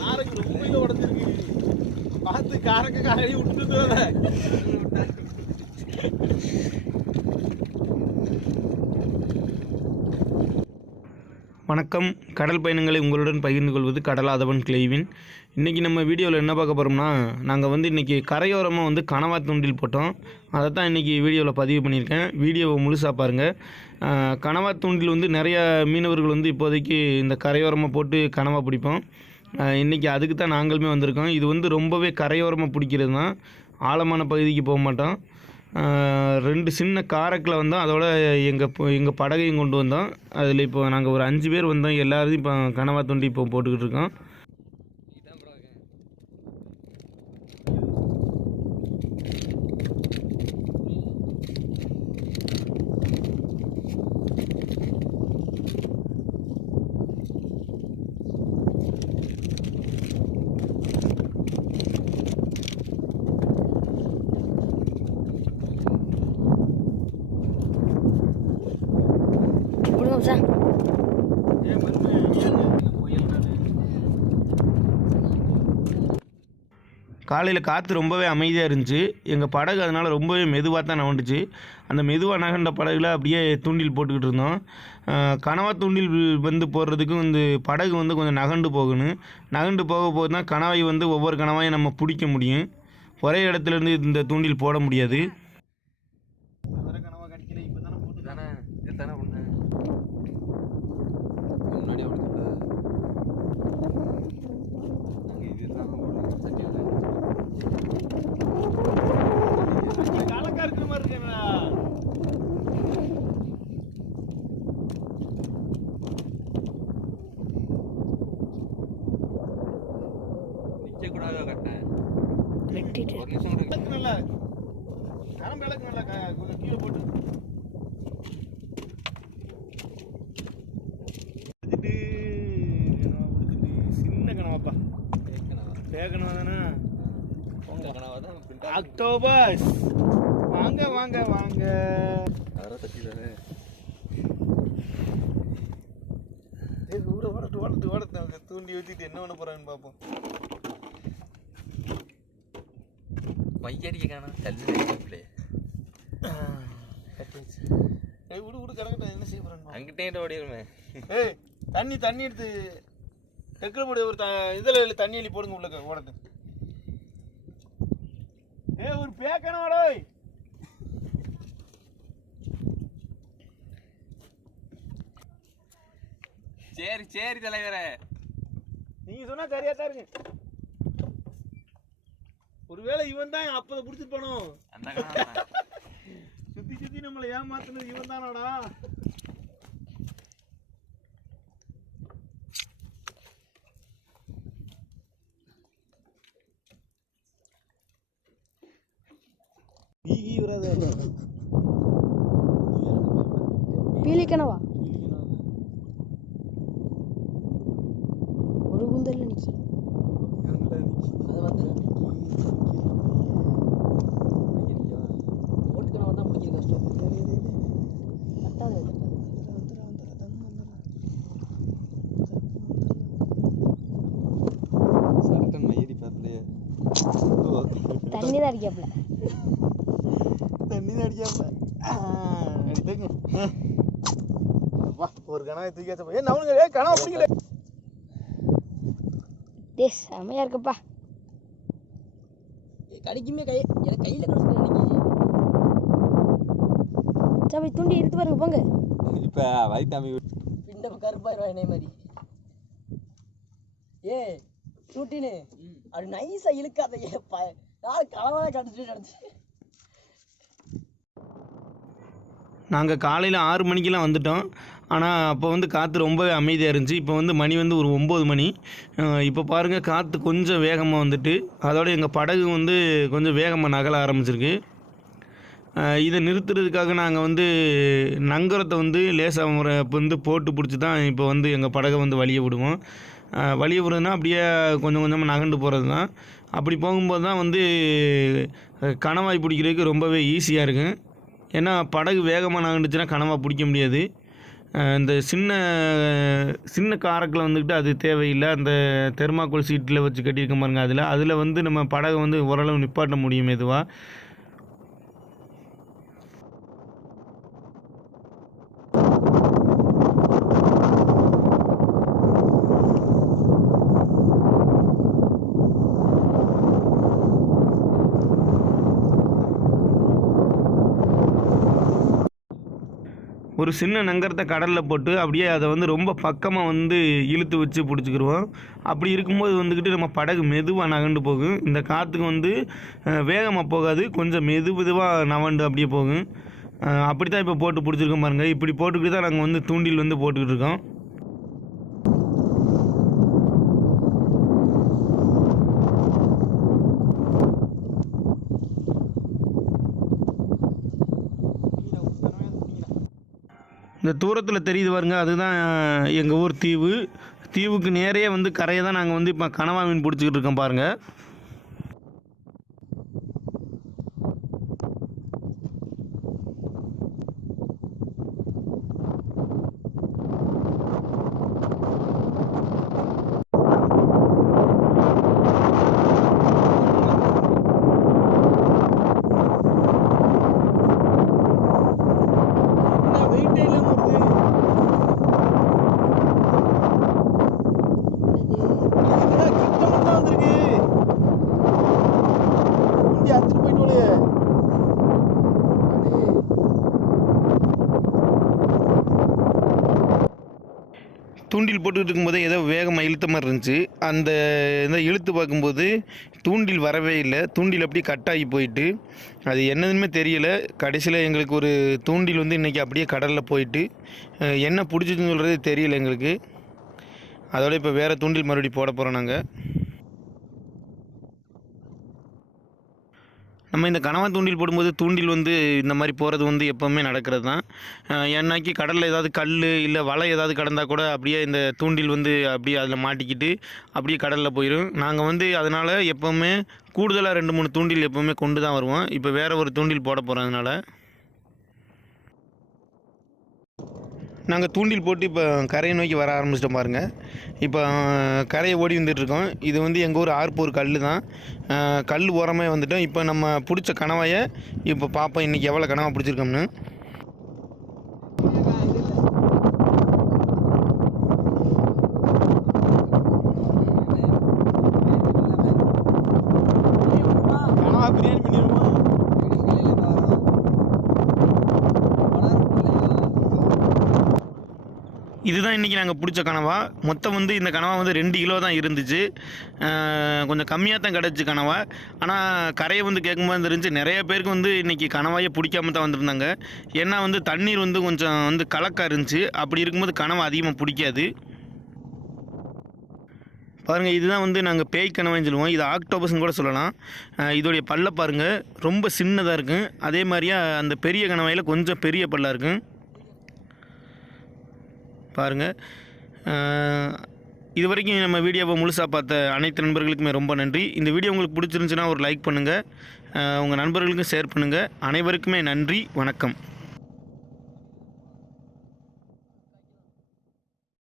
காரக்கு ரொம்ப உடஞ்சிருக்கு. பார்த்து காரையும் விட்டுட்டு வணக்கம். கடல் பயணங்களை உங்களுடன் பகிர்ந்து கொள்வது கடலாதவன் கிளைவின். இன்றைக்கி நம்ம வீடியோவில் என்ன பார்க்க போகிறோம்னா, நாங்கள் வந்து இன்றைக்கி கரையோரமாக கனவா தூண்டில் போட்டோம். அதை தான் இன்றைக்கி வீடியோவில் பதிவு பண்ணியிருக்கேன். வீடியோவை முழுசாக பாருங்கள். கனவா தூண்டில் நிறையா மீனவர்கள் இப்போதைக்கு இந்த கரையோரமாக போட்டு கனவா பிடிப்போம். இன்றைக்கி அதுக்கு தான் நாங்களுமே வந்திருக்கோம். இது ரொம்பவே கரையோரமாக பிடிக்கிறது தான், ஆழமான பகுதிக்கு போக மாட்டோம். 2 சின்ன காரக்கில் வந்தோம். அதோட எங்கள் படகையும் கொண்டு வந்தோம். அதில் இப்போ நாங்கள் ஒரு 5 பேர் வந்தோம். எல்லாரும் இப்போ கனவா தூண்டி இப்போ போட்டுக்கிட்டு இருக்கோம். காலையில் காற்று ரொம்பவே அமைதியாக இருந்துச்சு. எங்கள் படகு அதனால் ரொம்பவே மெதுவாக தான் நகண்டுச்சு. அந்த மெதுவாக நகண்ட படகுல அப்படியே தூண்டில் போட்டுக்கிட்டு இருந்தோம். கனவா தூண்டில் போடுறதுக்கு படகு கொஞ்சம் நகண்டு போகணும். நகண்டு போக தான் கனவாய் ஒவ்வொரு கனவாயும் நம்ம பிடிக்க முடியும். ஒரே இடத்துலேருந்து இந்த தூண்டில் போட முடியாது. சின்ன கனவாப்பா, அக்டோபஸ் வாங்க வாங்க வாங்க. ஓடத்து தூண்டி வச்சுட்டு என்ன பண்ண போறான்னு பார்ப்போம். மையடிக்க காணா தள்ளி விடு கிடக்கட்டும். என்ன செய்ய போறேன் அங்கிட்டே ஓடிடுமே. தண்ணி எடுத்து டெக்கில் போடு. ஒரு இதில் தண்ணி அள்ளி போடுங்க உள்ள ஓடத்து. ஒரு பேக்கனோட சரி சரி தலைவரே, நீங்க சொன்னா சரியா தான் இருக்கு. ஒருவேளை இவன் தான் அப்பதை பிடிச்சிட்டு போனோம். சுத்தி நம்மளை ஏமாத்துனது இவன் தானடா. பீலிக்கனவா ஒரு குந்தல்ல நிக்கி. ஓட்டுக்கனவா தான் பிடிக்கிற கஷ்டம். தண்ணி தான் அடிக்காப்ல. ஒரு கனவை தூக்கி கனவை பிடிக்கல. செமையா இருக்குப்பா. கடிக்குமே எனக்கு கையில கிடைச்சது. சாமி தூண்டி எடுத்து பாருங்க போங்க. இப்ப வைத்தாமி பிண்ட கருப்பாயிருவா என்னை மாதிரி. சூட்டினு அது நைஸா இழுக்காத. கனவா கிடச்சி நாங்கள் காலையில் 6 மணிக்கெலாம் வந்துட்டோம். ஆனால் அப்போ காற்று ரொம்பவே அமைதியாக இருந்துச்சு. இப்போ மணி ஒரு 9 மணி. இப்போ பாருங்கள், காற்று கொஞ்சம் வேகமாக வந்துட்டு அதோட எங்கள் படகு கொஞ்சம் வேகமாக நகல ஆரம்பிச்சிருக்கு. இதை நிறுத்துறதுக்காக நாங்கள் நங்கரத்தை லேசாக போட்டு பிடிச்சி தான் இப்போ எங்கள் படகை வழிய விடுவோம். வழிய விடுறதுனா அப்படியே கொஞ்சம் கொஞ்சமாக நகண்டு போகிறது தான். அப்படி போகும்போது தான் கணவாய் பிடிக்கிறதுக்கு ரொம்பவே ஈஸியாக இருக்கும். ஏன்னா படகு வேகமாக நகண்டுச்சுன்னா கனவா பிடிக்க முடியாது. இந்த சின்ன சின்ன காரக்கில் வந்துக்கிட்டு அது தேவையில்லை. அந்த தெர்மாக்கோல் சீட்டில் வச்சு கட்டியிருக்க பாருங்க, அதில் வந்து நம்ம படகை வந்து ஓரளவு நிப்பாட்ட முடியும் மெதுவாக. ஒரு சின்ன நங்கரத்தை கடலில் போட்டு அப்படியே அதை வந்து ரொம்ப பக்கமாக வந்து இழுத்து வச்சு பிடிச்சிக்கிடுவோம். அப்படி இருக்கும்போது வந்துக்கிட்டு நம்ம படகு மெதுவாக நகண்டு போகும். இந்த காற்றுக்கு வந்து வேகமாக போகாது, கொஞ்சம் மெதுவாக நவண்டு அப்படியே போகும். அப்படி தான் இப்போ போட்டு பிடிச்சிருக்கோம் பாருங்கள். இப்படி போட்டுக்கிட்டு தான் நாங்கள் வந்து தூண்டில் வந்து போட்டுக்கிட்டு இருக்கோம். இந்த தூரத்தில் தெரியுது பாருங்க, அதுதான் எங்கள் ஊர் தீவு. தீவுக்கு நேரே வந்து கரையை தான் நாங்கள் வந்து இப்போ கனவா மீன் பிடிச்சிக்கிட்டு இருக்கோம் பாருங்கள். தூண்டில் போட்டுக்கிட்டு இருக்கும்போதே ஏதோ வேகமாக இழுத்த மாதிரி இருந்துச்சு. அந்த இதை இழுத்து பார்க்கும்போது தூண்டில் வரவே இல்லை. தூண்டில் அப்படியே கட்டாகி போயிட்டு அது என்னதுன்னு தெரியலை. கடைசியில் எங்களுக்கு ஒரு தூண்டில் வந்து இன்றைக்கி அப்படியே கடலில் போயிட்டு என்ன பிடிச்சிதுன்னு சொல்கிறது தெரியல எங்களுக்கு. அதோட இப்போ வேறு தூண்டில் மறுபடியும் போட போகிறோம் நாங்கள். நம்ம இந்த கனவா தூண்டில் போடும்போது தூண்டில் வந்து இந்த மாதிரி போகிறது வந்து எப்போவுமே நடக்கிறது தான். ஏன்னாக்கி கடலில் ஏதாவது கல் இல்லை வலை ஏதாவது கடந்தால் கூட அப்படியே இந்த தூண்டில் வந்து அப்படியே அதில் மாட்டிக்கிட்டு அப்படியே கடலில் போயிடும். நாங்கள் வந்து அதனால் எப்போவுமே கூடுதலாக 2-3 தூண்டில் எப்போவுமே கொண்டு தான் வருவோம். இப்போ வேறு ஒரு தூண்டில் போட போகிறோம். அதனால் நாங்கள் தூண்டில் போட்டு இப்போ கரையை நோக்கி வர ஆரம்பிச்சிட்டோம் பாருங்கள். இப்போ கரையை ஓடி வந்துட்டுருக்கோம். இது வந்து எங்கள் ஊர் ஆர்ப்பூர் கல் தான். கல் ஓரமாக வந்துட்டோம். இப்போ நம்ம பிடிச்ச கனவாயை இப்போ பார்ப்போம் இன்றைக்கி எவ்வளோ கனவா பிடிச்சிருக்கோம்னு. கனவா பிரியாணி பண்ணிடுவோம். இதுதான் இன்றைக்கி நாங்கள் பிடிச்ச கனவா. மொத்தம் வந்து இந்த கனவா வந்து 2 கிலோ தான் இருந்துச்சு. கொஞ்சம் கம்மியாக தான் கிடச்சி கனவா. ஆனால் கரையை வந்து கேட்கும்போது இருந்துச்சு நிறைய பேருக்கு வந்து இன்றைக்கி கனவாயே பிடிக்காம தான் வந்திருந்தாங்க. ஏன்னா வந்து தண்ணீர் வந்து கொஞ்சம் வந்து கலக்காக இருந்துச்சு. அப்படி இருக்கும்போது கனவா அதிகமாக பிடிக்காது. பாருங்கள், இதுதான் வந்து நாங்கள் பேய் கனவான்னு சொல்லுவோம். இது ஆக்டோபஸ்ன்னு கூட சொல்லலாம். இதோடைய பல்ல பாருங்கள், ரொம்ப சின்னதாக இருக்கும். அதே மாதிரியா அந்த பெரிய கனவாயில் கொஞ்சம் பெரிய பல்லாக இருக்கும் பாருங்கள். இது வரைக்கும் நம்ம வீடியோவை முழுசாக பார்த்த அனைத்து நண்பர்களுக்குமே ரொம்ப நன்றி. இந்த வீடியோ உங்களுக்கு பிடிச்சிருந்துச்சுன்னா ஒரு லைக் பண்ணுங்கள், உங்கள் நண்பர்களுக்கும் ஷேர் பண்ணுங்கள். அனைவருக்குமே நன்றி, வணக்கம்.